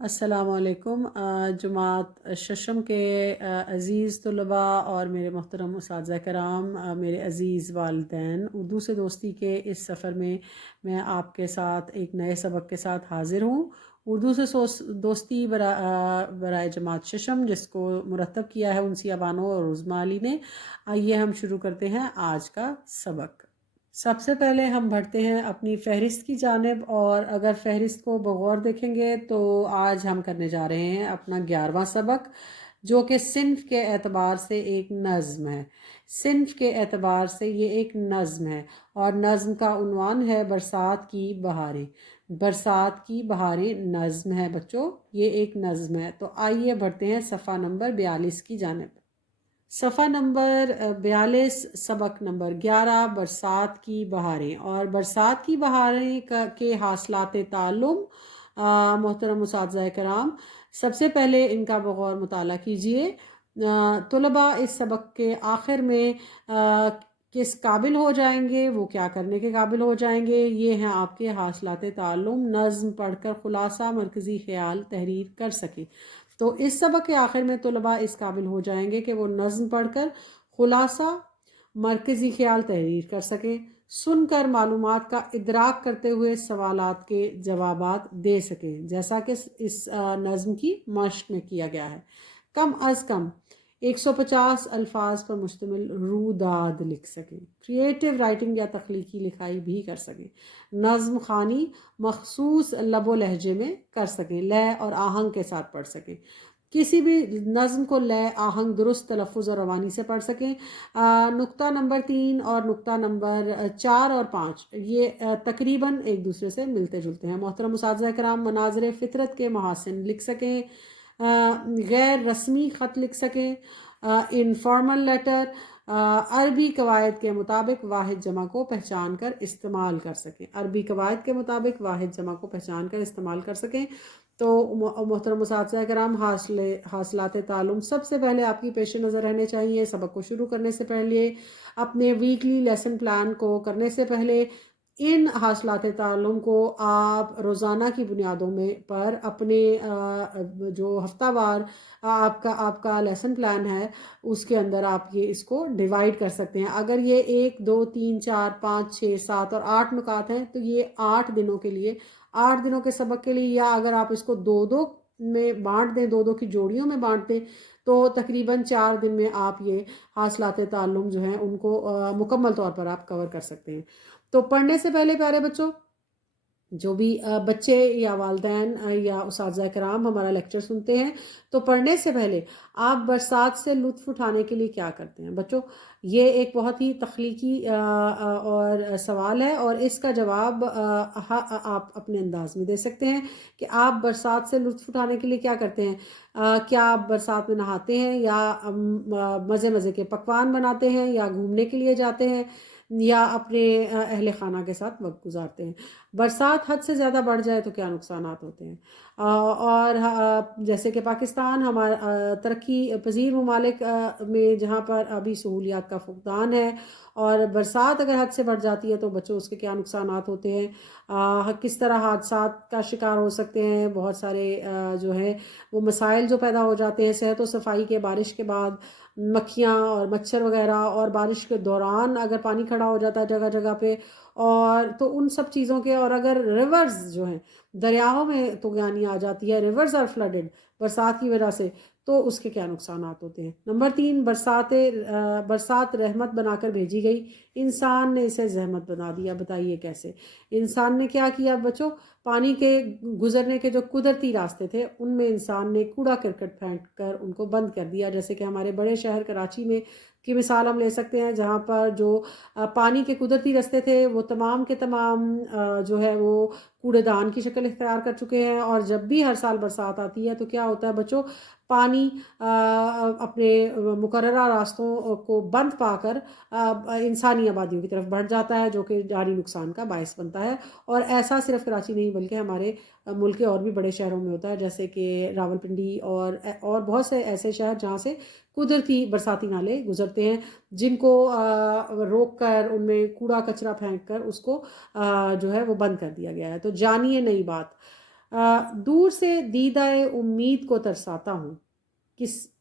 السلام علیکم جماعت ششم کے عزیز طلباء اور میرے محترم اساتذہ کرام، میرے عزیز والدین، اردو سے دوستی کے اس سفر میں آپ کے ساتھ ایک نئے سبق کے ساتھ حاضر ہوں۔ اردو سے دوستی برائے جماعت ششم، جس کو مرتب کیا ہے انسیہ بانو اور عظمیٰ علی نے۔ آئیے ہم شروع کرتے ہیں آج کا سبق۔ سب سے پہلے ہم بڑھتے ہیں اپنی فہرست کی جانب، اور اگر فہرست کو بغور دیکھیں گے تو آج ہم کرنے جا رہے ہیں اپنا 11واں سبق، جو کہ صنف کے اعتبار سے ایک نظم ہے۔ صنف کے اعتبار سے یہ ایک نظم ہے، اور نظم کا عنوان ہے برسات کی بہاریں۔ برسات کی بہاریں نظم ہے بچوں، یہ ایک نظم ہے۔ تو آئیے بڑھتے ہیں صفحہ نمبر 42 کی جانب۔ صفحہ نمبر 42، سبق نمبر 11، برسات کی بہاریں۔ اور برسات کی بہاریں کے حاصلات تعلم، محترم اساتذہ کرام، سب سے پہلے ان کا بغور مطالعہ کیجئے۔ طلباء اس سبق کے آخر میں کس قابل ہو جائیں گے، وہ کیا کرنے کے قابل ہو جائیں گے، یہ ہیں آپ کے حاصلات تعلم۔ نظم پڑھ کر خلاصہ مرکزی خیال تحریر کر سکیں۔ تو اس سبق کے آخر میں طلباء اس قابل ہو جائیں گے کہ وہ نظم پڑھ کر خلاصہ مرکزی خیال تحریر کر سکیں، سن کر معلومات کا ادراک کرتے ہوئے سوالات کے جوابات دے سکیں، جیسا کہ اس نظم کی مشق میں کیا گیا ہے۔ کم از کم 150 الفاظ پر مشتمل روداد لکھ سکیں، کریٹیو رائٹنگ یا تخلیقی لکھائی بھی کر سکیں، نظم خوانی مخصوص لب و لہجے میں کر سکیں، لے اور آہنگ کے ساتھ پڑھ سکیں، کسی بھی نظم کو لے آہنگ درست تلفظ اور روانی سے پڑھ سکیں۔ نقطہ نمبر 3 اور نقطہ نمبر 4 اور 5 یہ تقریباً ایک دوسرے سے ملتے جلتے ہیں۔ محترم اساتذہ کرام، مناظر فطرت کے محاسن لکھ سکیں، غیر رسمی خط لکھ سکیں، انفارمل لیٹر، عربی قواعد کے مطابق واحد جمع کو پہچان کر استعمال کر سکیں، عربی قواعد کے مطابق واحد جمع کو پہچان کر استعمال کر سکیں۔ تو محترم اساتذہ کرام، حاصلات تعلم سب سے پہلے آپ کی پیش نظر رہنے چاہیے۔ سبق کو شروع کرنے سے پہلے، اپنے ویکلی لیسن پلان کو کرنے سے پہلے، ان حاصلات تعلم کو آپ روزانہ کی بنیادوں میں پر اپنے جو ہفتہ وار آپ کا لیسن پلان ہے اس کے اندر آپ اس کو ڈیوائیڈ کر سکتے ہیں۔ اگر یہ 1 2 3 4 5 6 7 اور 8 نکات ہیں تو یہ 8 دنوں کے لیے، 8 دنوں کے سبق کے لیے، یا اگر آپ اس کو 2 میں بانٹ دیں، 2 کی جوڑیوں میں بانٹ دیں، تو تقریباً 4 دن میں آپ یہ حاصلات تعلم جو ہیں ان کو مکمل طور پر آپ کور کر سکتے ہیں۔ تو پڑھنے سے پہلے پیارے بچوں، جو بھی بچے یا والدین یا اساتذہ کرام ہمارا لیکچر سنتے ہیں، تو پڑھنے سے پہلے آپ برسات سے لطف اٹھانے کے لیے کیا کرتے ہیں بچوں؟ یہ ایک بہت ہی تخلیقی اور سوال ہے، اور اس کا جواب آپ اپنے انداز میں دے سکتے ہیں کہ آپ برسات سے لطف اٹھانے کے لیے کیا کرتے ہیں۔ کیا آپ برسات میں نہاتے ہیں، یا مزے مزے کے پکوان بناتے ہیں، یا گھومنے کے لیے جاتے ہیں، یا اپنے اہل خانہ کے ساتھ وقت گزارتے ہیں؟ برسات حد سے زیادہ بڑھ جائے تو کیا نقصانات ہوتے ہیں؟ اور جیسے کہ پاکستان ہمارا ترقی پذیر ممالک میں جہاں پر ابھی سہولیات کا فقدان ہے، اور برسات اگر حد سے بڑھ جاتی ہے تو بچوں اس کے کیا نقصانات ہوتے ہیں، کس طرح حادثات کا شکار ہو سکتے ہیں، بہت سارے جو ہے وہ مسائل جو پیدا ہو جاتے ہیں صحت و صفائی کے، بارش کے بعد مکھیاں اور مچھر وغیرہ، اور بارش کے دوران اگر پانی کھڑا ہو جاتا ہے جگہ جگہ پہ، اور تو ان سب چیزوں کے، اور اگر ریورز جو ہیں دریاؤں میں طغیانی آ جاتی ہے، ریورز آر فلڈڈ برسات کی وجہ سے، تو اس کے کیا نقصانات ہوتے ہیں۔ نمبر 3، برسات رحمت بنا کر بھیجی گئی، انسان نے اسے زحمت بنا دیا، بتائیے کیسے؟ انسان نے کیا کیا بچوں؟ پانی کے گزرنے کے جو قدرتی راستے تھے ان میں انسان نے کوڑا کرکٹ پھینک کر ان کو بند کر دیا، جیسے کہ ہمارے بڑے شہر کراچی میں کی مثال ہم لے سکتے ہیں، جہاں پر جو پانی کے قدرتی راستے تھے وہ تمام کے تمام جو ہے وہ کوڑے دان کی شکل اختیار کر چکے ہیں، اور جب بھی ہر سال برسات آتی ہے تو کیا ہوتا ہے بچوں؟ پانی اپنے مقررہ راستوں کو بند پا کر انسانی آبادیوں کی طرف بڑھ جاتا ہے، جو کہ جاری نقصان کا باعث بنتا ہے۔ اور ایسا صرف کراچی نہیں بلکہ ہمارے ملک کے اور بھی بڑے شہروں میں ہوتا ہے، جیسے کہ راولپنڈی اور بہت سے ایسے شہر جہاں سے قدرتی برساتی نالے گزرتے ہیں، جن کو روک کر ان میں کوڑا کچرا پھینک کر اس کو جو ہے وہ بند کر دیا گیا ہے۔ تو جانیے نئی بات، دور سے دیدہ امید کو ترساتا ہوں،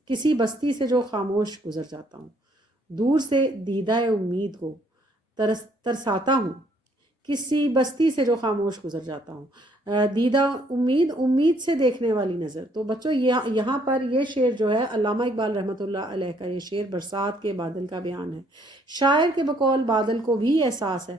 کسی بستی سے جو خاموش گزر جاتا ہوں. دور سے دیدہ امید کو ترساتا ہوں، کسی بستی سے جو خاموش گزر جاتا ہوں. دیدہ امید، امید سے دیکھنے والی نظر. تو بچوں یہاں پر یہ شعر جو ہے علامہ اقبال رحمۃ اللہ علیہ کا، یہ شعر برسات کے بادل کا بیان ہے. شاعر کے بقول بادل کو بھی احساس ہے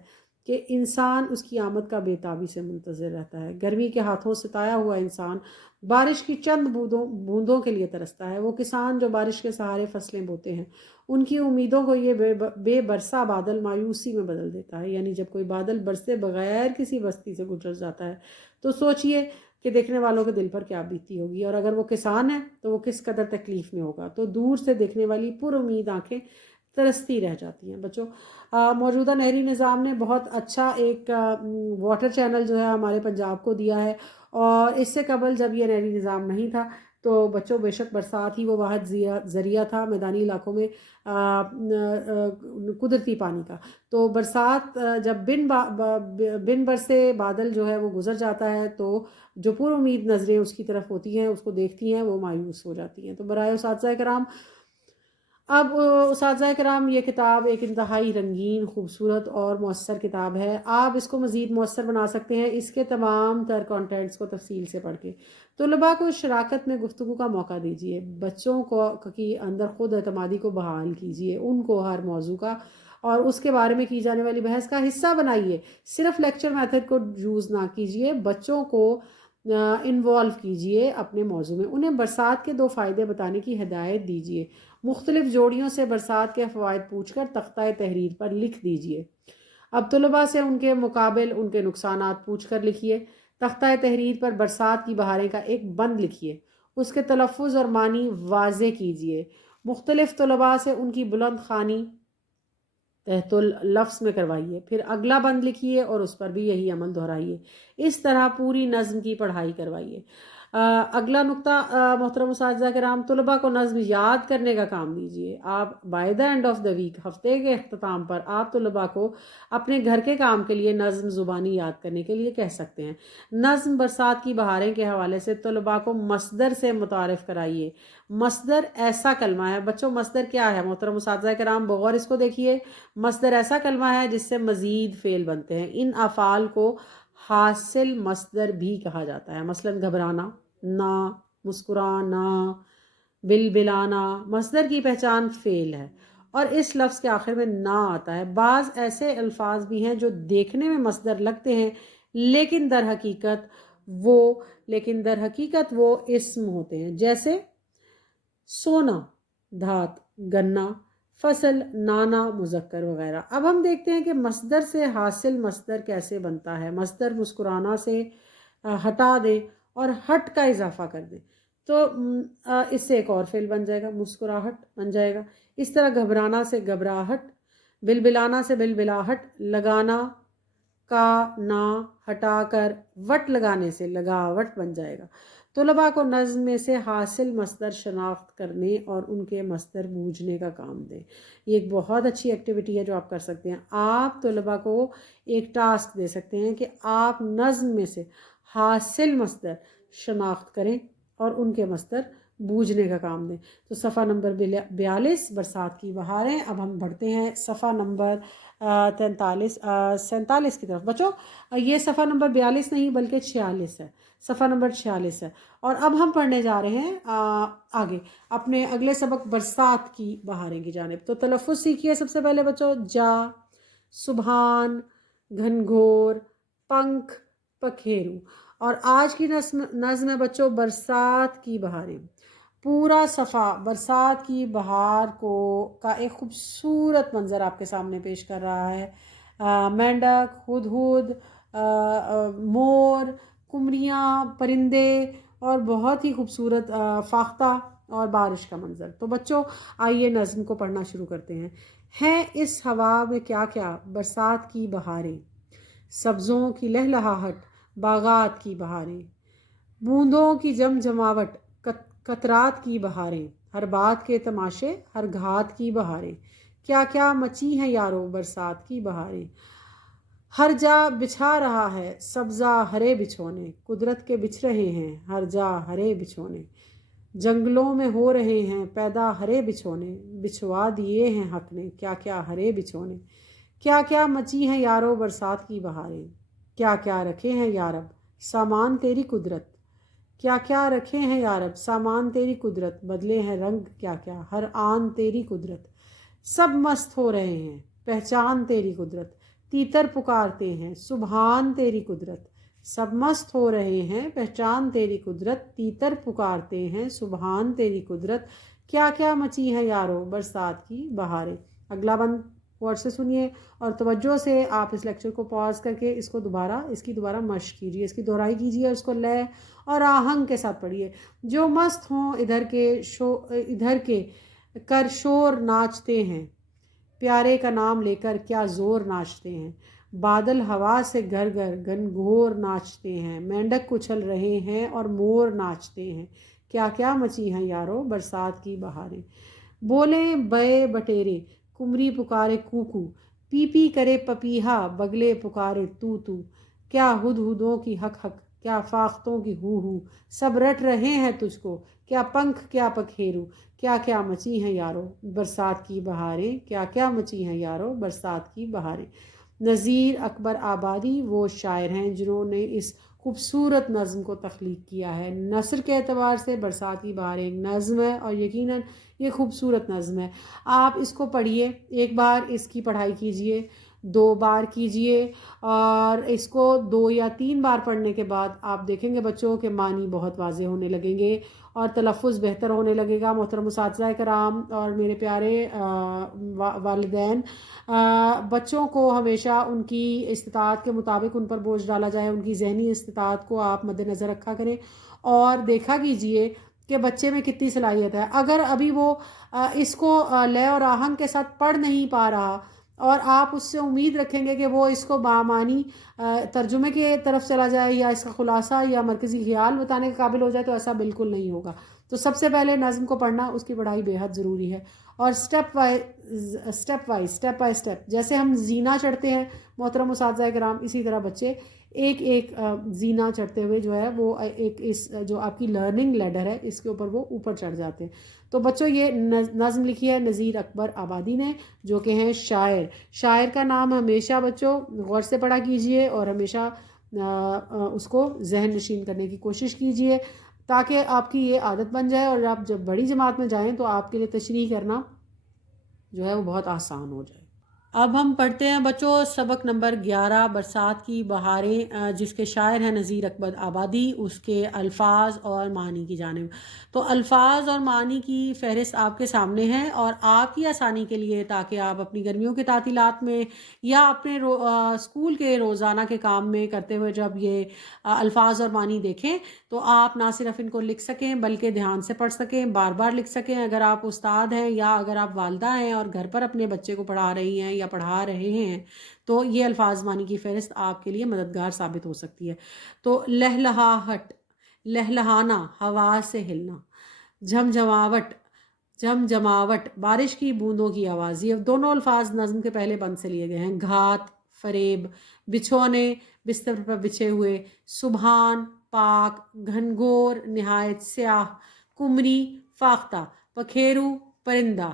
کہ انسان اس کی آمد کا بے تابی سے منتظر رہتا ہے. گرمی کے ہاتھوں ستایا ہوا انسان بارش کی چند بوندوں کے لیے ترستا ہے. وہ کسان جو بارش کے سہارے فصلیں بوتے ہیں، ان کی امیدوں کو یہ بے برسا بادل مایوسی میں بدل دیتا ہے. یعنی جب کوئی بادل برسے بغیر کسی بستی سے گزر جاتا ہے تو سوچئے کہ دیکھنے والوں کے دل پر کیا بیتی ہوگی، اور اگر وہ کسان ہے تو وہ کس قدر تکلیف میں ہوگا. تو دور سے دیکھنے والی پر امید آنکھیں ترستی رہ جاتی ہیں. بچوں موجودہ نہری نظام نے بہت اچھا ایک واٹر چینل جو ہے ہمارے پنجاب کو دیا ہے، اور اس سے قبل جب یہ نہری نظام نہیں تھا تو بچوں بے شک برسات ہی وہ واحد ذریعہ تھا میدانی علاقوں میں قدرتی پانی کا. تو برسات جب بن برسے بادل جو ہے وہ گزر جاتا ہے تو جو پر امید نظریں اس کی طرف ہوتی ہیں، اس کو دیکھتی ہیں، وہ مایوس ہو جاتی ہیں. تو برائے اساتذہ کرام، اب اساتذہ کرام یہ کتاب ایک انتہائی رنگین، خوبصورت اور مؤثر کتاب ہے. آپ اس کو مزید مؤثر بنا سکتے ہیں اس کے تمام تر کانٹینٹس کو تفصیل سے پڑھ کے. طلباء کو شراکت میں گفتگو کا موقع دیجیے. بچوں کو کی اندر خود اعتمادی کو بحال کیجیے. ان کو ہر موضوع کا اور اس کے بارے میں کی جانے والی بحث کا حصہ بنائیے. صرف لیکچر میتھڈ کو یوز نہ کیجیے، بچوں کو انوالو کیجیے اپنے موضوع میں. انہیں برسات کے 2 فائدے بتانے کی ہدایت دیجیے. مختلف جوڑیوں سے برسات کے فوائد پوچھ کر تختہ تحریر پر لکھ دیجیے. اب طلباء سے ان کے مقابل ان کے نقصانات پوچھ کر لکھیے. تختہ تحریر پر برسات کی بہاریں کا ایک بند لکھیے. اس کے تلفظ اور معنی واضح کیجیے. مختلف طلباء سے ان کی بلند خوانی تحت اللفظ میں کروائیے. پھر اگلا بند لکھیے اور اس پر بھی یہی عمل دہرائیے. اس طرح پوری نظم کی پڑھائی کروائیے. اگلا نقطہ محترم اساتذہ کرام، طلباء کو نظم یاد کرنے کا کام دیجیے. آپ by the end of the week, ہفتے کے اختتام پر آپ طلباء کو اپنے گھر کے کام کے لیے نظم زبانی یاد کرنے کے لیے کہہ سکتے ہیں. نظم برسات کی بہاریں کے حوالے سے طلباء کو مصدر سے متعارف کرائیے. مصدر ایسا کلمہ ہے بچوں، مصدر کیا ہے محترم اساتذہ کرام، بغور اس کو دیکھیے. مصدر ایسا کلمہ ہے جس سے مزید فعل بنتے ہیں. ان افعال کو حاصل مصدر بھی کہا جاتا ہے. مثلا گھبرانا، نہ، مسکرانا، بلبلانا. مصدر کی پہچان فعل ہے اور اس لفظ کے آخر میں نہ آتا ہے. بعض ایسے الفاظ بھی ہیں جو دیکھنے میں مصدر لگتے ہیں لیکن در حقیقت وہ اسم ہوتے ہیں. جیسے سونا دھات، گنا فصل، نانا مذکر وغیرہ. اب ہم دیکھتے ہیں کہ مصدر سے حاصل مصدر کیسے بنتا ہے. مصدر مسکرانا سے ہٹا دیں اور ہٹ کا اضافہ کر دیں تو اس سے ایک اور فعل بن جائے گا، مسکراہٹ بن جائے گا. اس طرح گھبرانا سے گھبراہٹ، بلبلانا سے بلبلاہٹ، لگانا کا نا ہٹا کر وٹ لگانے سے لگاوٹ بن جائے گا. طلباء کو نظم میں سے حاصل مصدر شناخت کرنے اور ان کے مصدر بوجھنے کا کام دیں. یہ ایک بہت اچھی ایکٹیویٹی ہے جو آپ کر سکتے ہیں. آپ طلباء کو ایک ٹاسک دے سکتے ہیں کہ آپ نظم میں سے حاصل مصدر شناخت کریں اور ان کے مصدر بوجھنے کا کام دیں. تو صفحہ نمبر 42 برسات کی بہاریں. اب ہم بڑھتے ہیں صفحہ نمبر 47 کی طرف. بچوں یہ صفحہ نمبر 42 نہیں بلکہ 46 ہے، صفحہ نمبر 46 ہے. اور اب ہم پڑھنے جا رہے ہیں آگے اپنے اگلے سبق برسات کی بہاریں کی جانب. تو تلفظ سیکھیے سب سے پہلے بچوں. جا، سبحان، گھنگھور، پنکھ، پکھیرو. اور آج کی نظم ہے بچوں برسات کی بہاریں. پورا صفحہ برسات کی بہار کا ایک خوبصورت منظر آپ کے سامنے پیش کر رہا ہے. مینڈک، ہدہد، مور، قمریاں، پرندے اور بہت ہی خوبصورت فاختہ اور بارش کا منظر. تو بچوں آئیے نظم کو پڑھنا شروع کرتے ہیں. ہیں اس ہوا میں کیا کیا برسات کی بہاریں، سبزوں کی لہلہاہٹ، باغات کی بہاریں، بوندوں کی جمجماوٹ، قطرات کی بہاریں، ہر بات کے تماشے، ہر گھات کی بہاریں. کیا کیا مچی ہیں یارو برسات کی بہاریں. ہر جا بچھا رہا ہے سبزہ ہرے بچھونے، قدرت کے بچھ رہے ہیں ہر جا ہرے بچھونے، جنگلوں میں ہو رہے ہیں پیدا ہرے بچھونے، بچھوا دیے ہیں حق نے کیا کیا ہرے بچھونے، کیا کیا مچی ہیں یارو برسات کی بہاریں، کیا کیا رکھے ہیں یارب سامان تیری قدرت، کیا کیا رکھے ہیں یارب سامان تیری قدرت، بدلے ہیں رنگ کیا کیا ہر آن تیری قدرت، سب مست ہو رہے ہیں پہچان تیری قدرت، تیتر پکارتے ہیں سبحان تیری قدرت، سب مست ہو رہے ہیں پہچان تیری قدرت، تیتر پکارتے ہیں سبحان تیری قدرت، کیا کیا مچی ہے یارو برسات کی بہاریں۔ اگلا بند غور سے سنیے اور توجہ سے آپ اس لیکچر کو پاز کر کے اس کی دوبارہ مشق کیجیے، اس کی دہرائی کیجیے اور اس کو لے اور آہنگ کے ساتھ پڑھیے۔ جو مست ہوں ادھر کے کر شور ناچتے ہیں، پیارے کا نام لے کر کیا زور ناچتے ہیں، بادل ہوا سے گھر گھر گھنگھور ناچتے ہیں، مینڈک اچھل رہے ہیں اور مور ناچتے ہیں، کیا کیا مچی ہیں یارو برسات کی بہاریں۔ بولیں بے بٹیرے کمری پکارے کوکو، پی پی کرے پپیہا بگلے پکارے تو تو، کیا ہدہدوں کی حق حق کیا فاختوں کی ہو ہو، سب رٹ رہے ہیں تجھ کو کیا پنکھ کیا پکھیرو، کیا کیا مچی ہیں یارو برسات کی بہاریں، کیا کیا مچی ہیں یارو برسات کی بہاریں۔ نذیر اکبر آبادی وہ شاعر ہیں جنہوں نے اس خوبصورت نظم کو تخلیق کیا ہے۔ نثر کے اعتبار سے برسات کی بہاریں ایک نظم ہے اور یقیناً یہ خوبصورت نظم ہے۔ آپ اس کو پڑھیے، ایک بار اس کی پڑھائی کیجیے، 2 بار کیجیے اور اس کو 2 یا 3 بار پڑھنے کے بعد آپ دیکھیں گے بچوں کے معنی بہت واضح ہونے لگیں گے اور تلفظ بہتر ہونے لگے گا۔ محترم اساتذہ کرام اور میرے پیارے والدین، بچوں کو ہمیشہ ان کی استطاعت کے مطابق ان پر بوجھ ڈالا جائے، ان کی ذہنی استطاعت کو آپ مد نظر رکھا کریں اور دیکھا کیجیے کہ بچے میں کتنی صلاحیت ہے۔ اگر ابھی وہ اس کو لے اور آہنگ کے ساتھ پڑھ نہیں پا رہا اور آپ اس سے امید رکھیں گے کہ وہ اس کو بامعنی ترجمے کی طرف چلا جائے یا اس کا خلاصہ یا مرکزی خیال بتانے کے قابل ہو جائے، تو ایسا بالکل نہیں ہوگا۔ تو سب سے پہلے نظم کو پڑھنا، اس کی پڑھائی بے حد ضروری ہے اور اسٹیپ بائی اسٹیپ جیسے ہم زینہ چڑھتے ہیں محترم اساتذہ کرام، اسی طرح بچے ایک ایک زینہ چڑھتے ہوئے جو ہے وہ ایک اس جو آپ کی لرننگ لیڈر ہے اس کے اوپر وہ اوپر چڑھ جاتے ہیں۔ تو بچوں یہ نظم لکھی ہے نذیر اکبر آبادی نے جو کہ ہیں شاعر کا نام ہمیشہ بچوں غور سے پڑھا کیجئے اور ہمیشہ اس کو ذہن نشین کرنے کی کوشش کیجئے تاکہ آپ کی یہ عادت بن جائے اور آپ جب بڑی جماعت میں جائیں تو آپ کے لیے تشریح کرنا جو ہے وہ بہت آسان ہو جائے۔ اب ہم پڑھتے ہیں بچوں سبق نمبر 11 برسات کی بہاریں، جس کے شاعر ہیں نذیر اکبر آبادی، اس کے الفاظ اور معنی کی جانب۔ تو الفاظ اور معنی کی فہرست آپ کے سامنے ہے اور آپ کی آسانی کے لیے تاکہ آپ اپنی گرمیوں کے تعطیلات میں یا اپنے اسکول کے روزانہ کے کام میں کرتے ہوئے جب یہ الفاظ اور معنی دیکھیں تو آپ نہ صرف ان کو لکھ سکیں بلکہ دھیان سے پڑھ سکیں، بار بار لکھ سکیں۔ اگر آپ استاد ہیں یا اگر آپ والدہ ہیں اور گھر پر اپنے بچے کو پڑھا رہی ہیں یا پڑھا رہے ہیں تو یہ الفاظ معنی کی فہرست آپ کے لیے مددگار ثابت ہو سکتی ہے۔ تو لہلہاہٹ، لہلہانا، ہوا سے ہلنا، جھمجھماوٹ، بارش کی بوندوں کی آواز۔ یہ دونوں الفاظ نظم کے پہلے بند سے لیے گئے ہیں۔ گھات، فریب، بچھونے، بستر پر بچھے ہوئے، سبحان، پاک، گھنگور، نہایت سیاہ، کمری، فاختہ، پکھیرو، پرندہ،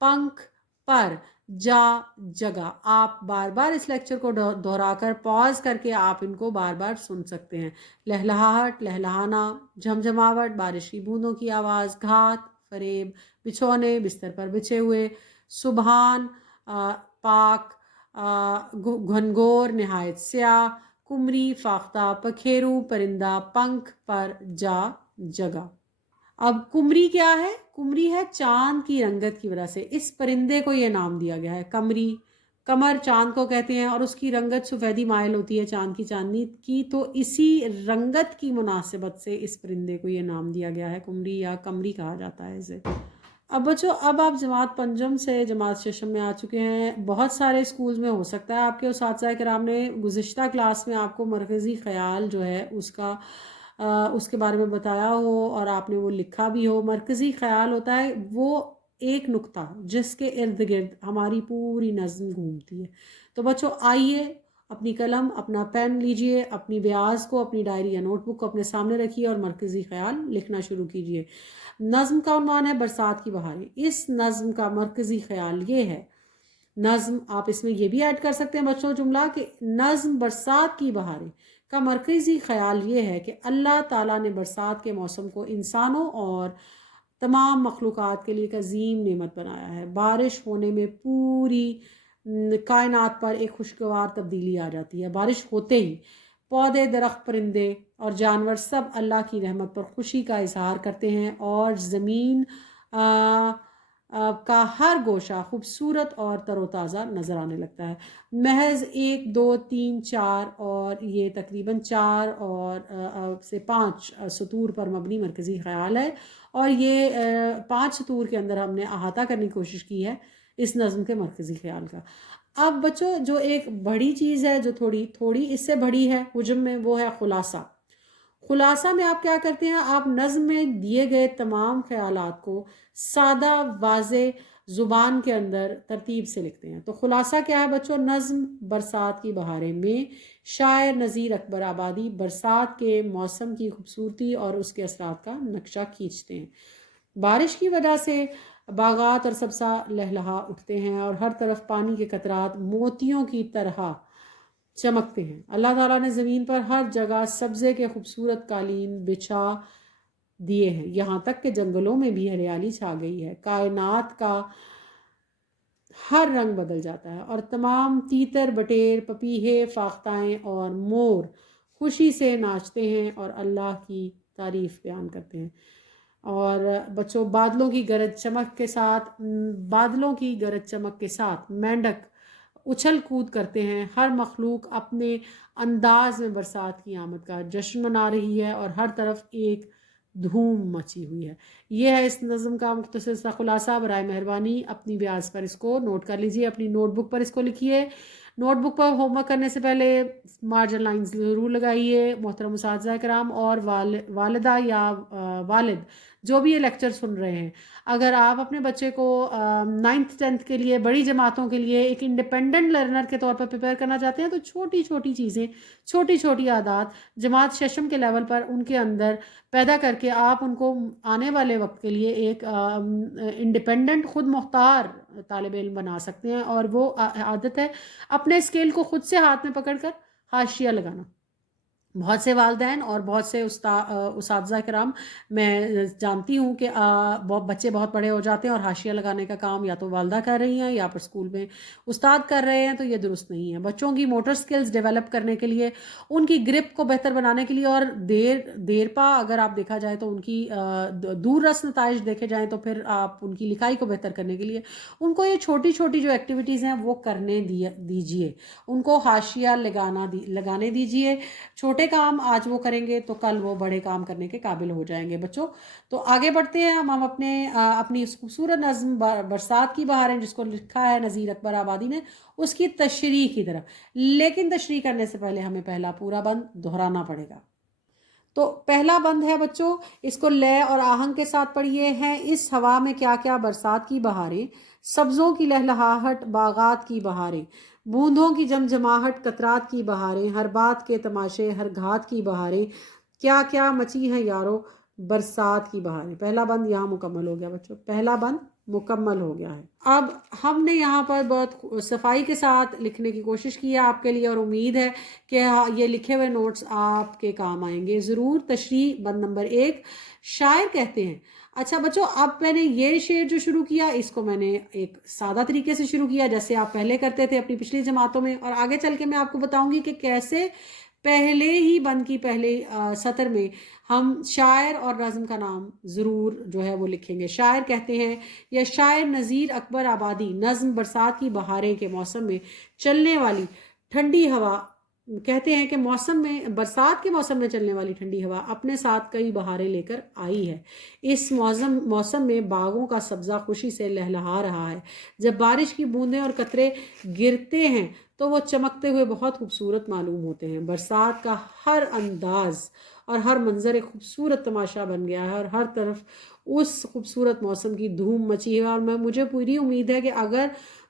پنکھ، پر، جا، جگہ۔ آپ بار بار اس لیکچر کو دہرا کر پاز کر کے آپ ان کو بار بار سن سکتے ہیں۔ لہلہاہٹ، لہلہانا، جھمجھماوٹ، بارش کی بوندوں کی آواز، گھات، فریب، بچھونے، بستر پر بچھے ہوئے، سبحان، پاک، گھنگور، نہایت سیاہ، کمری، فاختہ، پکھیرو، پرندہ، پنکھ، پر، جا، جگہ۔ اب کمری کیا ہے؟ کمری ہے چاند کی رنگت کی وجہ سے اس پرندے کو یہ نام دیا گیا ہے کمری۔ کمر چاند کو کہتے ہیں اور اس کی رنگت سفیدی مائل ہوتی ہے چاند کی چاندنی کی، تو اسی رنگت کی مناسبت سے اس پرندے کو یہ نام دیا گیا ہے کمری یا کمری کہا جاتا ہے اسے۔ اب بچوں اب آپ جماعت پنجم سے جماعت ششم میں آ چکے ہیں۔ بہت سارے اسکولز میں ہو سکتا ہے آپ کے اساتذہ کرام نے گزشتہ کلاس میں آپ کو مرکزی خیال جو ہے اس کے بارے میں بتایا ہو اور آپ نے وہ لکھا بھی ہو۔ مرکزی خیال ہوتا ہے وہ ایک نقطہ جس کے ارد گرد ہماری پوری نظم گھومتی ہے۔ تو بچوں آئیے اپنی قلم اپنا پین لیجئے، اپنی بیاض کو اپنی ڈائری یا نوٹ بک کو اپنے سامنے رکھیے اور مرکزی خیال لکھنا شروع کیجئے۔ نظم کا عنوان ہے برسات کی بہاریں۔ اس نظم کا مرکزی خیال یہ ہے، نظم آپ اس میں یہ بھی ایڈ کر سکتے ہیں بچوں جملہ کہ نظم برسات کی بہاریں کا مرکزی خیال یہ ہے کہ اللہ تعالیٰ نے برسات کے موسم کو انسانوں اور تمام مخلوقات کے لیے ایک عظیم نعمت بنایا ہے۔ بارش ہونے میں پوری کائنات پر ایک خوشگوار تبدیلی آ جاتی ہے۔ بارش ہوتے ہی پودے، درخت، پرندے اور جانور سب اللہ کی رحمت پر خوشی کا اظہار کرتے ہیں اور زمین کا ہر گوشہ خوبصورت اور تر و تازہ نظر آنے لگتا ہے۔ محض 1 2 3 4 اور یہ تقریباً 4 اور سے 5 سطور پر مبنی مرکزی خیال ہے، اور یہ 5 سطور کے اندر ہم نے احاطہ کرنے کی کوشش کی ہے اس نظم کے مرکزی خیال کا۔ اب بچوں جو ایک بڑی چیز ہے جو تھوڑی اس سے بڑی ہے حجم میں، وہ ہے خلاصہ۔ خلاصہ میں آپ کیا کرتے ہیں، آپ نظم میں دیے گئے تمام خیالات کو سادہ واضح زبان کے اندر ترتیب سے لکھتے ہیں۔ تو خلاصہ کیا ہے بچوں، نظم برسات کی بہاریں میں شاعر نذیر اکبر آبادی برسات کے موسم کی خوبصورتی اور اس کے اثرات کا نقشہ کھینچتے ہیں۔ بارش کی وجہ سے باغات اور سبزہ لہلہا اٹھتے ہیں اور ہر طرف پانی کے قطرات موتیوں کی طرح چمکتے ہیں۔ اللہ تعالیٰ نے زمین پر ہر جگہ سبزے کے خوبصورت قالین بچھا دیے ہیں، یہاں تک کہ جنگلوں میں بھی ہریالی چھا گئی ہے۔ کائنات کا ہر رنگ بدل جاتا ہے اور تمام تیتر، بٹیر، پپیہے، فاختائیں اور مور خوشی سے ناچتے ہیں اور اللہ کی تعریف بیان کرتے ہیں۔ اور بچوں بادلوں کی گرج چمک کے ساتھ مینڈک اچھل کود کرتے ہیں۔ ہر مخلوق اپنے انداز میں برسات کی آمد کا جشن منا رہی ہے اور ہر طرف ایک دھوم مچی ہوئی ہے۔ یہ ہے اس نظم کا مختصر سا خلاصہ۔ برائے مہربانی اپنی بیاض پر اس کو نوٹ کر لیجئے، اپنی نوٹ بک پر اس کو لکھیے۔ نوٹ بک پر ہوم ورک کرنے سے پہلے مارجن لائنز ضرور لگائیے۔ محترم اساتذہ کرام اور والدہ یا والد جو بھی یہ لیکچر سن رہے ہیں، اگر آپ اپنے بچے کو 9th 10th کے لیے بڑی جماعتوں کے لیے ایک انڈیپینڈنٹ لرنر کے طور پر پریپیئر کرنا چاہتے ہیں تو چھوٹی چھوٹی چیزیں، چھوٹی چھوٹی عادات جماعت ششم کے لیول پر ان کے اندر پیدا کر کے آپ ان کو آنے والے وقت کے لیے ایک انڈیپینڈنٹ خود مختار طالب علم بنا سکتے ہیں۔ اور وہ عادت ہے اپنے اسکیل کو خود سے ہاتھ میں پکڑ کر حاشیہ لگانا۔ بہت سے والدین اور بہت سے اساتذہ کرام میں جانتی ہوں کہ بچے بہت بڑے ہو جاتے ہیں اور حاشیہ لگانے کا کام یا تو والدہ کر رہی ہیں یا پھر اسکول میں استاد کر رہے ہیں، تو یہ درست نہیں ہے۔ بچوں کی موٹر سکلز ڈیولپ کرنے کے لیے، ان کی گرپ کو بہتر بنانے کے لیے اور دیر پا اگر آپ دیکھا جائے تو ان کی دور رس نتائج دیکھے جائیں تو پھر آپ ان کی لکھائی کو بہتر کرنے کے لیے ان کو یہ چھوٹی چھوٹی جو ایکٹیویٹیز ہیں وہ کرنے دیجیے، ان کو حاشیہ لگانے دیجیے۔ چھوٹے کام آج وہ کریں گے تو کل وہ بڑے کام کرنے کے قابل ہو جائیں گے بچوں۔ تو آگے بڑھتے ہیں ہم اپنی اس خوبصورت نظم برسات کی بہاریں جس کو لکھا ہے نذیر اکبر آبادی نے، اس کی تشریح کی طرف۔ لیکن تشریح کرنے سے پہلے ہمیں پہلا پورا بند دہرانا پڑے گا۔ تو پہلا بند ہے بچوں، اس کو لے اور آہنگ کے ساتھ پڑھیے ہیں۔ اس ہوا میں کیا کیا برسات کی بہاریں، سبزوں کی لہلہاہٹ، باغات کی بہاریں، بوندوں کی جمجماہٹ، قطرات کی بہاریں، ہر بات کے تماشے، ہر گھات کی بہاریں، کیا کیا مچی ہیں یارو برسات کی بہاریں۔ پہلا بند یہاں مکمل ہو گیا بچوں، پہلا بند مکمل ہو گیا ہے۔ اب ہم نے یہاں پر بہت صفائی کے ساتھ لکھنے کی کوشش کی ہے آپ کے لیے، اور امید ہے کہ یہ لکھے ہوئے نوٹس آپ کے کام آئیں گے ضرور۔ تشریح بند نمبر 1، شاعر کہتے ہیں۔ اچھا بچوں، اب میں نے یہ شعر جو شروع کیا اس کو میں نے ایک سادہ طریقے سے شروع کیا جیسے آپ پہلے کرتے تھے اپنی پچھلی جماعتوں میں، اور آگے چل کے میں آپ کو بتاؤں گی کہ کیسے پہلے ہی بند کی پہلے سطر میں ہم شاعر اور نظم کا نام ضرور جو ہے وہ لکھیں گے۔ شاعر کہتے ہیں، یا شاعر نذیر اکبر آبادی نظم برسات کی بہاریں کے موسم میں چلنے والی ٹھنڈی ہوا کہتے ہیں کہ برسات کے موسم میں چلنے والی ٹھنڈی ہوا اپنے ساتھ کئی بہاریں لے کر آئی ہے۔ اس موسم میں باغوں کا سبزہ خوشی سے لہلہا رہا ہے۔ جب بارش کی بوندیں اور قطرے گرتے ہیں تو وہ چمکتے ہوئے بہت خوبصورت معلوم ہوتے ہیں۔ برسات کا ہر انداز اور ہر منظر ایک خوبصورت تماشا بن گیا ہے اور ہر طرف اس خوبصورت موسم کی دھوم مچی ہے، اور مجھے پوری امید ہے کہ اگر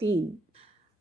3।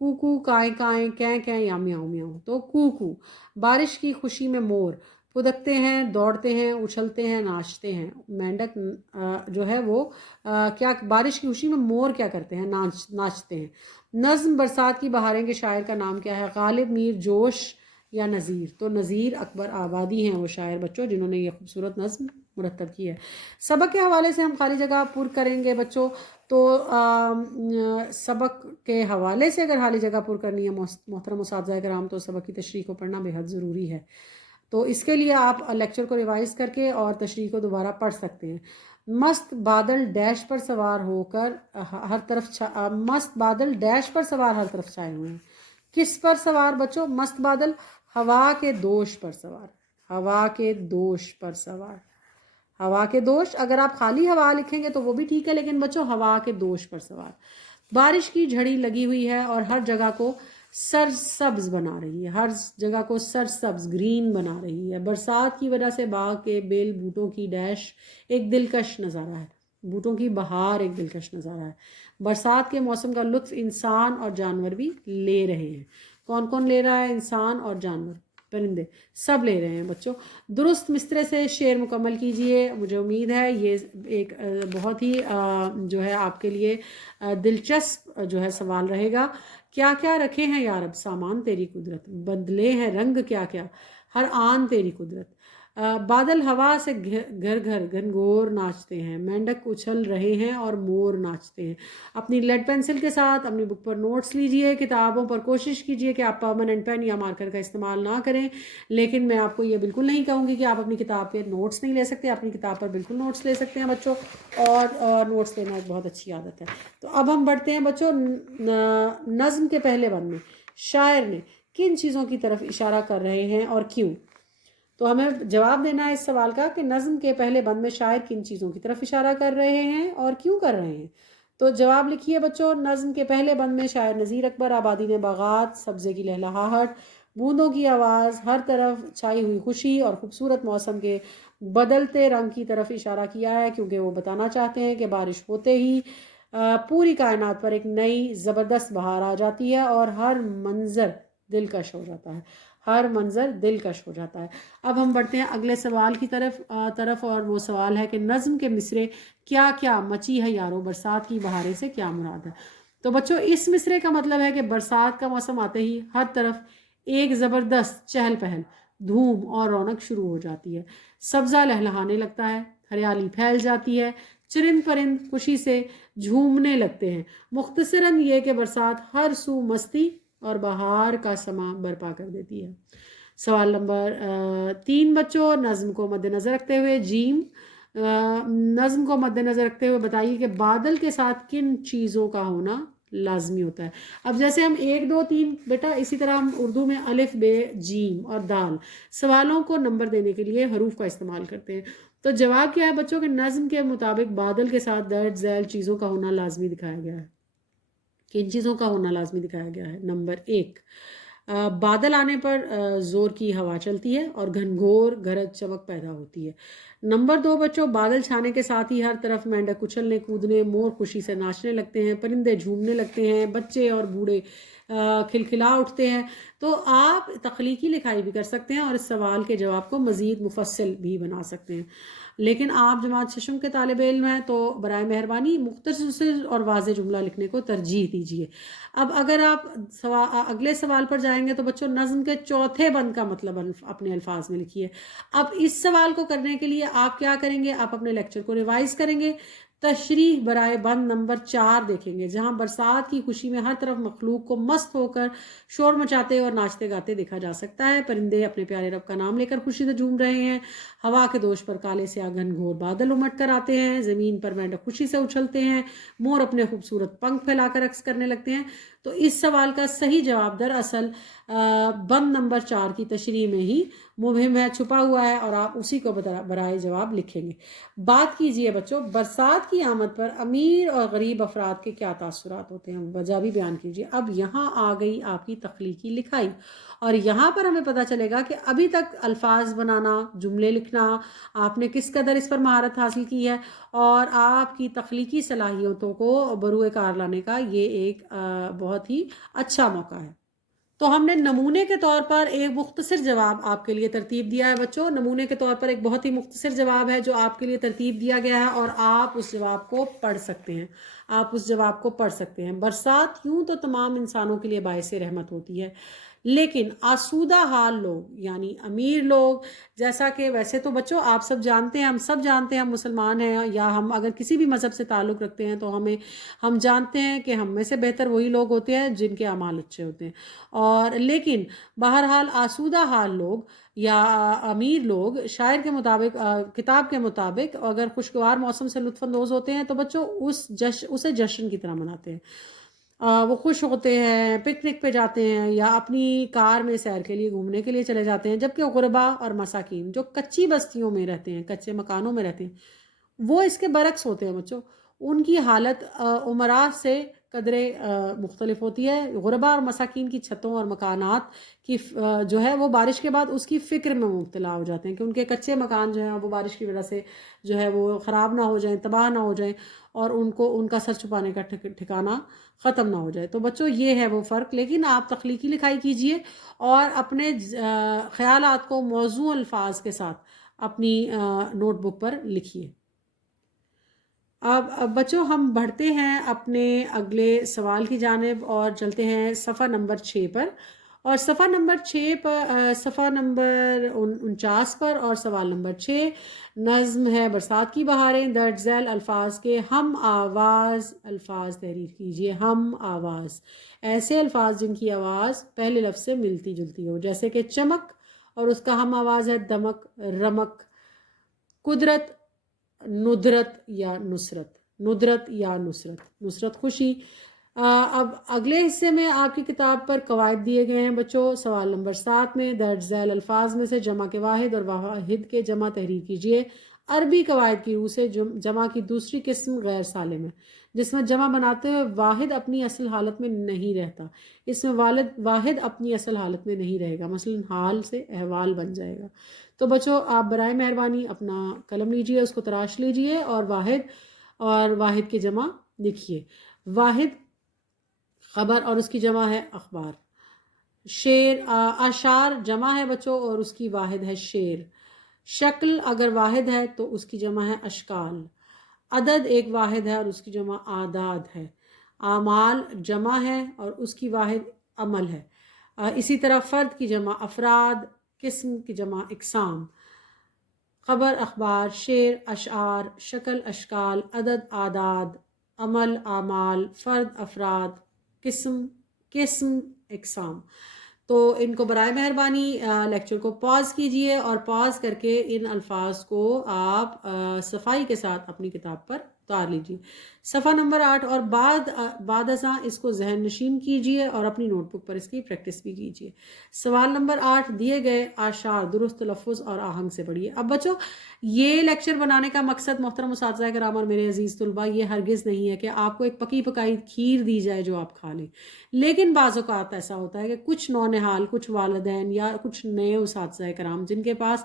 کوکو کائیں کائیں کیں کیں یا میاؤں میاؤں، تو کوکو۔ بارش کی خوشی میں مور پھدکتے ہیں، دوڑتے ہیں، اچھلتے ہیں، ناچتے ہیں۔ مینڈک جو ہے وہ کیا بارش کی خوشی میں مور کیا کرتے ہیں؟ ناچتے ہیں۔ نظم برسات کی بہاریں کے شاعر کا نام کیا ہے؟ غالب میر جوش یا نذیر؟ تو نذیر اکبر آبادی ہیں وہ شاعر بچوں جنہوں نے یہ خوبصورت نظم مرتب کی ہے۔ سبق کے حوالے سے ہم خالی جگہ پر کریں گے بچوں، تو سبق کے حوالے سے اگر خالی جگہ پر کرنی ہے محترم اساتذہ کرام، تو سبق کی تشریح کو پڑھنا بے حد ضروری ہے۔ تو اس کے لیے آپ لیکچر کو ریوائز کر کے اور تشریح کو دوبارہ پڑھ سکتے ہیں۔ مست بادل ڈیش پر سوار ہو کر ہر طرف مست بادل ڈیش پر سوار ہر طرف چھائے ہوئے ہیں۔ کس پر سوار بچوں؟ مست بادل ہوا کے دوش پر سوار، ہوا کے دوش پر سوار۔ ہوا کے دوش، اگر آپ خالی ہوا لکھیں گے تو وہ بھی ٹھیک ہے، لیکن بچوں ہوا کے دوش پر سوار۔ بارش کی جھڑی لگی ہوئی ہے اور ہر جگہ کو سرسبز بنا رہی ہے، ہر جگہ کو سرسبز گرین بنا رہی ہے۔ برسات کی وجہ سے باغ کے بیل بوٹوں کی ڈیش ایک دلکش نظارہ ہے، بوٹوں کی بہار ایک دلکش نظارہ ہے۔ برسات کے موسم کا لطف انسان اور جانور بھی لے رہے ہیں۔ کون کون لے رہا ہے؟ انسان اور جانور، پرندے، سب لے رہے ہیں بچوں۔ درست مصرعے سے شعر مکمل کیجئے۔ مجھے امید ہے یہ ایک بہت ہی جو ہے آپ کے لیے دلچسپ جو ہے سوال رہے گا۔ کیا کیا رکھے ہیں یا رب سامان تیری قدرت، بدلے ہیں رنگ کیا کیا ہر آن تیری قدرت۔ بادل ہوا سے گھر گھر گھنگور ناچتے ہیں، مینڈک اچھل رہے ہیں اور مور ناچتے ہیں۔ اپنی لیڈ پینسل کے ساتھ اپنی بک پر نوٹس لیجئے۔ کتابوں پر کوشش کیجئے کہ آپ پرماننٹ پین یا مارکر کا استعمال نہ کریں، لیکن میں آپ کو یہ بالکل نہیں کہوں گی کہ آپ اپنی کتاب پہ نوٹس نہیں لے سکتے، اپنی کتاب پر بالکل نوٹس لے سکتے ہیں بچوں، اور نوٹس لینا ایک بہت اچھی عادت ہے۔ تو اب ہم بڑھتے ہیں بچوں نظم کے پہلے بند میں شاعر نے کن چیزوں کی طرف اشارہ کر رہے ہیں اور کیوں؟ تو ہمیں جواب دینا ہے اس سوال کا کہ نظم کے پہلے بند میں شاعر کن چیزوں کی طرف اشارہ کر رہے ہیں اور کیوں کر رہے ہیں۔ تو جواب لکھیے بچوں۔ نظم کے پہلے بند میں شاعر نذیر اکبر آبادی نے باغات، سبزے کی لہلہاہٹ، بوندوں کی آواز، ہر طرف چھائی ہوئی خوشی اور خوبصورت موسم کے بدلتے رنگ کی طرف اشارہ کیا ہے، کیونکہ وہ بتانا چاہتے ہیں کہ بارش ہوتے ہی پوری کائنات پر ایک نئی زبردست بہار آ جاتی ہے اور ہر منظر دلکش ہو جاتا ہے، ہر منظر دلکش ہو جاتا ہے۔ اب ہم بڑھتے ہیں اگلے سوال کی طرف اور وہ سوال ہے کہ نظم کے مصرے کیا کیا مچی ہے یارو برسات کی بہاریں سے کیا مراد ہے۔ تو بچوں اس مصرے کا مطلب ہے کہ برسات کا موسم آتے ہی ہر طرف ایک زبردست چہل پہل، دھوم اور رونق شروع ہو جاتی ہے۔ سبزہ لہلہانے لگتا ہے، ہریالی پھیل جاتی ہے، چرند پرند خوشی سے جھومنے لگتے ہیں۔ مختصراً یہ کہ برسات ہر سو مستی اور بہار کا سما برپا کر دیتی ہے۔ سوال نمبر 3 بچوں، نظم کو مد نظر رکھتے ہوئے جیم نظم کو مد نظر رکھتے ہوئے بتائیے کہ بادل کے ساتھ کن چیزوں کا ہونا لازمی ہوتا ہے۔ اب جیسے ہم 1 2 3 بیٹا، اسی طرح ہم اردو میں الف بے جیم اور دال سوالوں کو نمبر دینے کے لیے حروف کا استعمال کرتے ہیں۔ تو جواب کیا ہے بچوں کہ نظم کے مطابق بادل کے ساتھ درج ذیل چیزوں کا ہونا لازمی دکھایا گیا ہے۔ کن چیزوں کا ہونا لازمی دکھایا گیا ہے؟ نمبر 1، بادل آنے پر زور کی ہوا چلتی ہے اور گھنگھور گرج چمک پیدا ہوتی ہے۔ نمبر 2 بچوں، بادل چھانے کے ساتھ ہی ہر طرف مینڈک اچھلنے کودنے، مور خوشی سے ناچنے لگتے ہیں، پرندے جھومنے لگتے ہیں، بچے اور بوڑھے کھلکھلا اٹھتے ہیں۔ تو آپ تخلیقی لکھائی بھی کر سکتے ہیں اور اس سوال کے جواب کو مزید مفصل بھی بنا سکتے ہیں، لیکن آپ جماعت ششم کے طالب علم ہیں تو برائے مہربانی مختصر اور واضح جملہ لکھنے کو ترجیح دیجیے۔ اب اگر آپ اگلے سوال پر جائیں گے تو بچوں نظم کے چوتھے بند کا مطلب اپنے الفاظ میں لکھیے۔ اب اس سوال کو کرنے کے لیے آپ کیا کریں گے؟ آپ اپنے لیکچر کو ریوائز کریں گے، تشریح برائے بند نمبر 4 دیکھیں گے، جہاں برسات کی خوشی میں ہر طرف مخلوق کو مست ہو کر شور مچاتے اور ناچتے گاتے دیکھا جا سکتا ہے۔ پرندے اپنے پیارے رب کا نام لے کر خوشی سے جھوم رہے ہیں، ہوا کے دوش پر کالے سیاہ گھنگھور بادل امٹ کر آتے ہیں، زمین پر مینڈک خوشی سے اچھلتے ہیں، مور اپنے خوبصورت پنکھ پھیلا کر رقص کرنے لگتے ہیں۔ تو اس سوال کا صحیح جواب دراصل بند نمبر 4 کی تشریح میں ہی مبہم ہے، چھپا ہوا ہے، اور آپ اسی کو برائے جواب لکھیں گے۔ بات کیجئے بچوں برسات کی آمد پر امیر اور غریب افراد کے کیا تاثرات ہوتے ہیں، وجہ بھی بیان کیجئے۔ اب یہاں آ گئی آپ کی تخلیقی لکھائی، اور یہاں پر ہمیں پتہ چلے گا کہ ابھی تک الفاظ بنانا، جملے لکھنا آپ نے کس قدر اس پر مہارت حاصل کی ہے، اور آپ کی تخلیقی صلاحیتوں کو بروئے کار لانے کا یہ ایک بہت بہت ہی اچھا موقع ہے۔ تو ہم نے نمونے کے طور پر ایک مختصر جواب آپ کے لیے ترتیب دیا ہے بچوں، نمونے کے طور پر ایک بہت ہی مختصر جواب ہے جو آپ کے لیے ترتیب دیا گیا ہے، اور آپ اس جواب کو پڑھ سکتے ہیں، آپ اس جواب کو پڑھ سکتے ہیں۔ برسات یوں تو تمام انسانوں کے لیے باعث رحمت ہوتی ہے، لیکن آسودہ حال لوگ یعنی امیر لوگ، جیسا کہ ویسے تو بچوں آپ سب جانتے ہیں، ہم سب جانتے ہیں، ہم مسلمان ہیں یا ہم اگر کسی بھی مذہب سے تعلق رکھتے ہیں تو ہم جانتے ہیں کہ ہم میں سے بہتر وہی لوگ ہوتے ہیں جن کے اعمال اچھے ہوتے ہیں، اور لیکن بہرحال آسودہ حال لوگ یا امیر لوگ شاعر کے مطابق، کتاب کے مطابق اگر خوشگوار موسم سے لطف اندوز ہوتے ہیں تو بچوں اسے جشن کی طرح مناتے ہیں، وہ خوش ہوتے ہیں، پکنک پہ جاتے ہیں یا اپنی کار میں سیر کے لیے گھومنے کے لیے چلے جاتے ہیں، جبکہ غربا اور مساکین جو کچی بستیوں میں رہتے ہیں، کچے مکانوں میں رہتے ہیں، وہ اس کے برعکس ہوتے ہیں بچوں، ان کی حالت عمرا سے قدرے مختلف ہوتی ہے۔ غربا اور مساکین کی چھتوں اور مکانات کی جو ہے وہ بارش کے بعد اس کی فکر میں مبتلا ہو جاتے ہیں کہ ان کے کچے مکان جو ہیں وہ بارش کی وجہ سے جو ہے وہ خراب نہ ہو جائیں، تباہ نہ ہو جائیں، اور ان کا سر چھپانے کا ٹھکانہ ختم نہ ہو جائے۔ تو بچوں یہ ہے وہ فرق، لیکن آپ تخلیقی لکھائی کیجئے اور اپنے خیالات کو موزوں الفاظ کے ساتھ اپنی نوٹ بک پر لکھیے۔ اب بچوں ہم بڑھتے ہیں اپنے اگلے سوال کی جانب اور چلتے ہیں صفحہ نمبر 6 پر، اور صفحہ نمبر 6 پر، صفحہ نمبر 49 پر، اور سوال نمبر 6 نظم ہے برسات کی بہاریں، درج ذیل الفاظ کے ہم آواز الفاظ تحریر کیجئے۔ ہم آواز ایسے الفاظ جن کی آواز پہلے لفظ سے ملتی جلتی ہو، جیسے کہ چمک اور اس کا ہم آواز ہے دمک، رمک، قدرت، ندرت یا نصرت، ندرت یا نصرت، نصرت خوشی۔ اب اگلے حصے میں آپ کی کتاب پر قواعد دیے گئے ہیں بچوں۔ سوال نمبر 7 میں درج ذیل الفاظ میں سے جمع کے واحد اور واحد کے جمع تحریر کیجئے۔ عربی قواعد کی روح سے جمع کی دوسری قسم غیر سالم ہے، جس میں جمع بناتے ہوئے واحد اپنی اصل حالت میں نہیں رہتا، اس میں واحد اپنی اصل حالت میں نہیں رہے گا، مثلا حال سے احوال بن جائے گا۔ تو بچوں آپ برائے مہربانی اپنا قلم لیجئے، اس کو تراش لیجئے اور واحد کے جمع لکھیے۔ واحد خبر اور اس کی جمع ہے اخبار۔ شعر، اشعار جمع ہے بچوں اور اس کی واحد ہے شعر۔ شکل اگر واحد ہے تو اس کی جمع ہے اشکال۔ عدد ایک واحد ہے اور اس کی جمع اعداد ہے۔ اعمال جمع ہے اور اس کی واحد عمل ہے۔ اسی طرح فرد کی جمع افراد، قسم کی جمع اقسام۔ خبر اخبار، شعر اشعار، شکل اشکال، عدد اعداد، عمل اعمال، فرد افراد، قسم اقسام۔ تو ان کو برائے مہربانی لیکچر کو پاز کیجئے اور پاز کر کے ان الفاظ کو آپ صفائی کے ساتھ اپنی کتاب پر اتار لیجئے۔ صفحہ نمبر 8 اور بعد ازاں اس کو ذہن نشین کیجئے اور اپنی نوٹ بک پر اس کی پریکٹس بھی کیجئے۔ سوال نمبر 8 دیے گئے اشعار درست تلفظ اور آہنگ سے پڑھیے۔ اب بچوں یہ لیکچر بنانے کا مقصد محترم اساتذہ کرام اور میرے عزیز طلباء یہ ہرگز نہیں ہے کہ آپ کو ایک پکی پکائی کھیر دی جائے جو آپ کھا لیں، لیکن بعض اوقات ایسا ہوتا ہے کہ کچھ نونہال، کچھ والدین یا کچھ نئے اساتذہ کرام جن کے پاس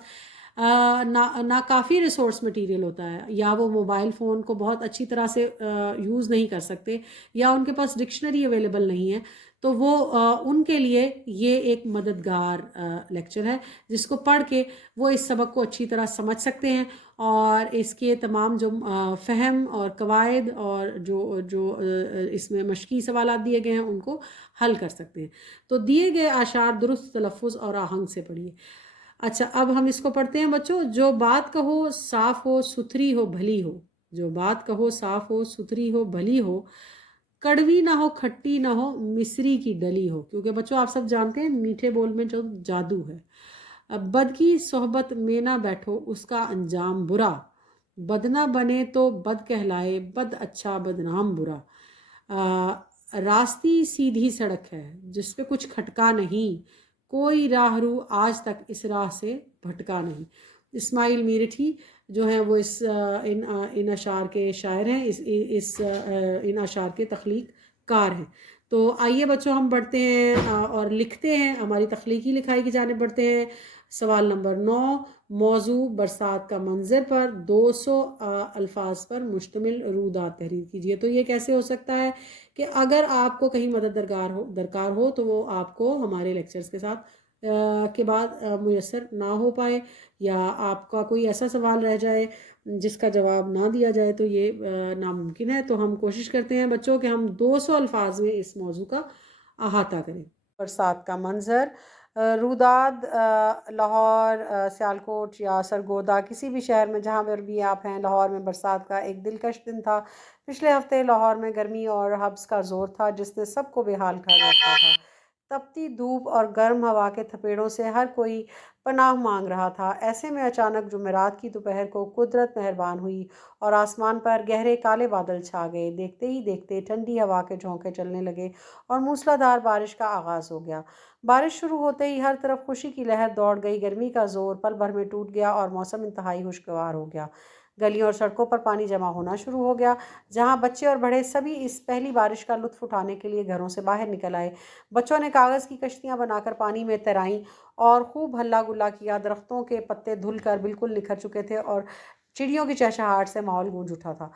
ناکافی ریسورس مٹیریل ہوتا ہے، یا وہ موبائل فون کو بہت اچھی طرح سے یوز نہیں کر سکتے، یا ان کے پاس ڈکشنری اویلیبل نہیں ہے، تو وہ ان کے لیے یہ ایک مددگار لیکچر ہے جس کو پڑھ کے وہ اس سبق کو اچھی طرح سمجھ سکتے ہیں اور اس کے تمام جو فہم اور قواعد اور جو اس میں مشقی سوالات دیے گئے ہیں ان کو حل کر سکتے ہیں۔ تو دیے گئے اشعار درست تلفظ اور آہنگ سے پڑھیے۔ اچھا اب ہم اس کو پڑھتے ہیں بچوں۔ جو بات کہو صاف ہو ستھری ہو بھلی ہو، جو بات کہو صاف ہو ستھری ہو بھلی ہو، کڑوی نہ ہو کھٹی نہ ہو مصری کی ڈلی ہو، کیونکہ بچوں آپ سب جانتے ہیں میٹھے بول میں جو جادو ہے۔ اب بد کی صحبت میں نہ بیٹھو اس کا انجام برا، بد نہ بنے تو بد کہلائے بد اچھا بدنام برا۔ راستی سیدھی سڑک ہے جس پہ کچھ کھٹکا نہیں، کوئی راہ رو آج تک اس راہ سے بھٹکا نہیں۔ اسماعیل میرٹھی جو ہیں وہ ان اشعار کے شاعر ہیں، ان اشعار کے تخلیق کار ہیں۔ تو آئیے بچوں ہم بڑھتے ہیں اور لکھتے ہیں، ہماری تخلیقی لکھائی کی جانب بڑھتے ہیں۔ سوال نمبر 9، موضوع برسات کا منظر پر 200 الفاظ پر مشتمل رودات تحریر کیجیے۔ تو یہ کیسے ہو سکتا ہے کہ اگر آپ کو کہیں مدد درکار ہو تو وہ آپ کو ہمارے لیکچرز کے ساتھ کے بعد میسر نہ ہو پائے، یا آپ کا کوئی ایسا سوال رہ جائے جس کا جواب نہ دیا جائے، تو یہ ناممکن ہے۔ تو ہم کوشش کرتے ہیں بچوں کہ ہم 200 الفاظ میں اس موضوع کا احاطہ کریں۔ برسات کا منظر، روداد لاہور، سیالکوٹ یا سرگودا، کسی بھی شہر میں جہاں پر بھی آپ ہیں، لاہور میں برسات کا ایک دلکش دن تھا۔ پچھلے ہفتے لاہور میں گرمی اور حبس کا زور تھا جس نے سب کو بے حال کر رکھا تھا۔ تپتی دھوپ اور گرم ہوا کے تھپیڑوں سے ہر کوئی پناہ مانگ رہا تھا۔ ایسے میں اچانک جمعرات کی دوپہر کو قدرت مہربان ہوئی اور آسمان پر گہرے کالے بادل چھا گئے۔ دیکھتے ہی دیکھتے ٹھنڈی ہوا کے جھونکے چلنے لگے اور موسلادھار بارش کا آغاز ہو گیا۔ بارش شروع ہوتے ہی ہر طرف خوشی کی لہر دوڑ گئی، گرمی کا زور پل بھر میں ٹوٹ گیا اور موسم انتہائی خوشگوار ہو گیا۔ گلیوں اور سڑکوں پر پانی جمع ہونا شروع ہو گیا، جہاں بچے اور بڑے سبھی اس پہلی بارش کا لطف اٹھانے کے لیے گھروں سے باہر نکل آئے۔ بچوں نے کاغذ کی کشتیاں بنا کر پانی میں تیرائیں اور خوب ہلا گلا کیا۔ درختوں کے پتے دھل کر بالکل نکھر چکے تھے اور چڑیوں کی چہچہاہٹ سے ماحول گونج اٹھا تھا۔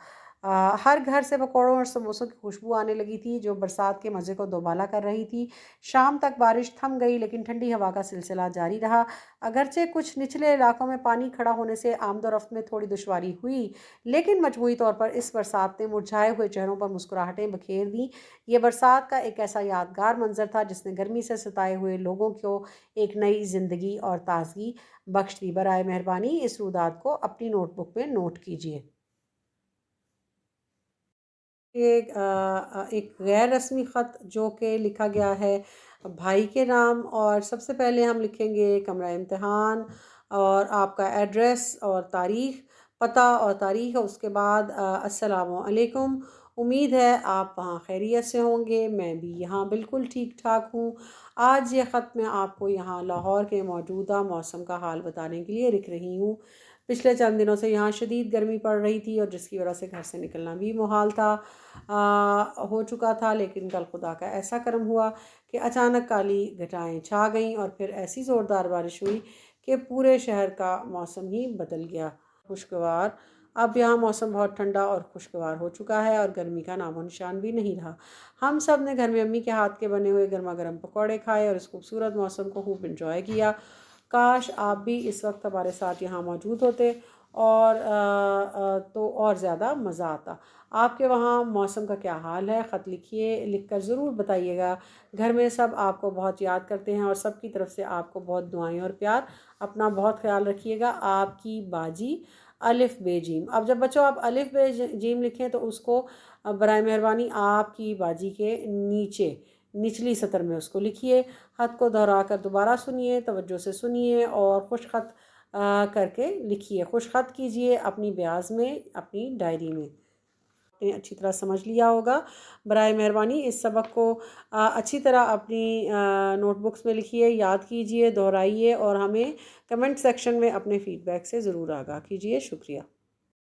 ہر گھر سے پکوڑوں اور سموسوں کی خوشبو آنے لگی تھی جو برسات کے مزے کو دوبالا کر رہی تھی۔ شام تک بارش تھم گئی لیکن ٹھنڈی ہوا کا سلسلہ جاری رہا۔ اگرچہ کچھ نچلے علاقوں میں پانی کھڑا ہونے سے آمد و رفت میں تھوڑی دشواری ہوئی، لیکن مجموعی طور پر اس برسات نے مرجھائے ہوئے چہروں پر مسکراہٹیں بکھیر دیں۔ یہ برسات کا ایک ایسا یادگار منظر تھا جس نے گرمی سے ستائے ہوئے لوگوں کو ایک نئی زندگی اور تازگی بخش دی۔ برائے مہربانی اس رودات کو اپنی نوٹ بک میں نوٹ کیجیے۔ ایک غیر رسمی خط جو کہ لکھا گیا ہے بھائی کے نام، اور سب سے پہلے ہم لکھیں گے کمرہ امتحان اور آپ کا ایڈریس اور تاریخ، پتہ اور تاریخ، اس کے بعد السلام علیکم، امید ہے آپ وہاں خیریت سے ہوں گے، میں بھی یہاں بالکل ٹھیک ٹھاک ہوں۔ آج یہ خط میں آپ کو یہاں لاہور کے موجودہ موسم کا حال بتانے کے لیے لکھ رہی ہوں۔ پچھلے چند دنوں سے یہاں شدید گرمی پڑ رہی تھی اور جس کی وجہ سے گھر سے نکلنا بھی محال تھا ہو چکا تھا، لیکن کل خدا کا ایسا کرم ہوا کہ اچانک کالی گھٹائیں چھا گئیں اور پھر ایسی زوردار بارش ہوئی کہ پورے شہر کا موسم ہی بدل گیا۔ خوشگوار، اب یہاں موسم بہت ٹھنڈا اور خوشگوار ہو چکا ہے اور گرمی کا نام و نشان بھی نہیں رہا۔ ہم سب نے گھر میں امی کے ہاتھ کے بنے ہوئے گرما گرم پکوڑے کھائے اور اس خوبصورت موسم کو خوب انجوائے کیا۔ کاش آپ بھی اس وقت ہمارے ساتھ یہاں موجود ہوتے اور تو اور زیادہ مزہ آتا۔ آپ کے وہاں موسم کا کیا حال ہے؟ خط لکھیے، لکھ کر ضرور بتائیے گا۔ گھر میں سب آپ کو بہت یاد کرتے ہیں اور سب کی طرف سے آپ کو بہت دعائیں اور پیار۔ اپنا بہت خیال رکھیے گا۔ آپ کی باجی، الف بے جیم۔ اب جب بچوں آپ الف بے جیم لکھیں تو اس کو برائے مہربانی آپ کی باجی کے نیچے نچلی سطر میں اس کو لکھیے۔ خط کو دہرا کر دوبارہ سنیے، توجہ سے سنیے اور خوش خط کر کے لکھیے۔ خوش خط کیجیے اپنی بیاض میں، اپنی ڈائری میں۔ اچھی طرح سمجھ لیا ہوگا۔ برائے مہربانی اس سبق کو اچھی طرح اپنی نوٹ بکس میں لکھیے، یاد کیجیے، دہرائیے اور ہمیں کمنٹ سیکشن میں اپنے فیڈ بیک سے ضرور آگاہ کیجیے۔ شکریہ۔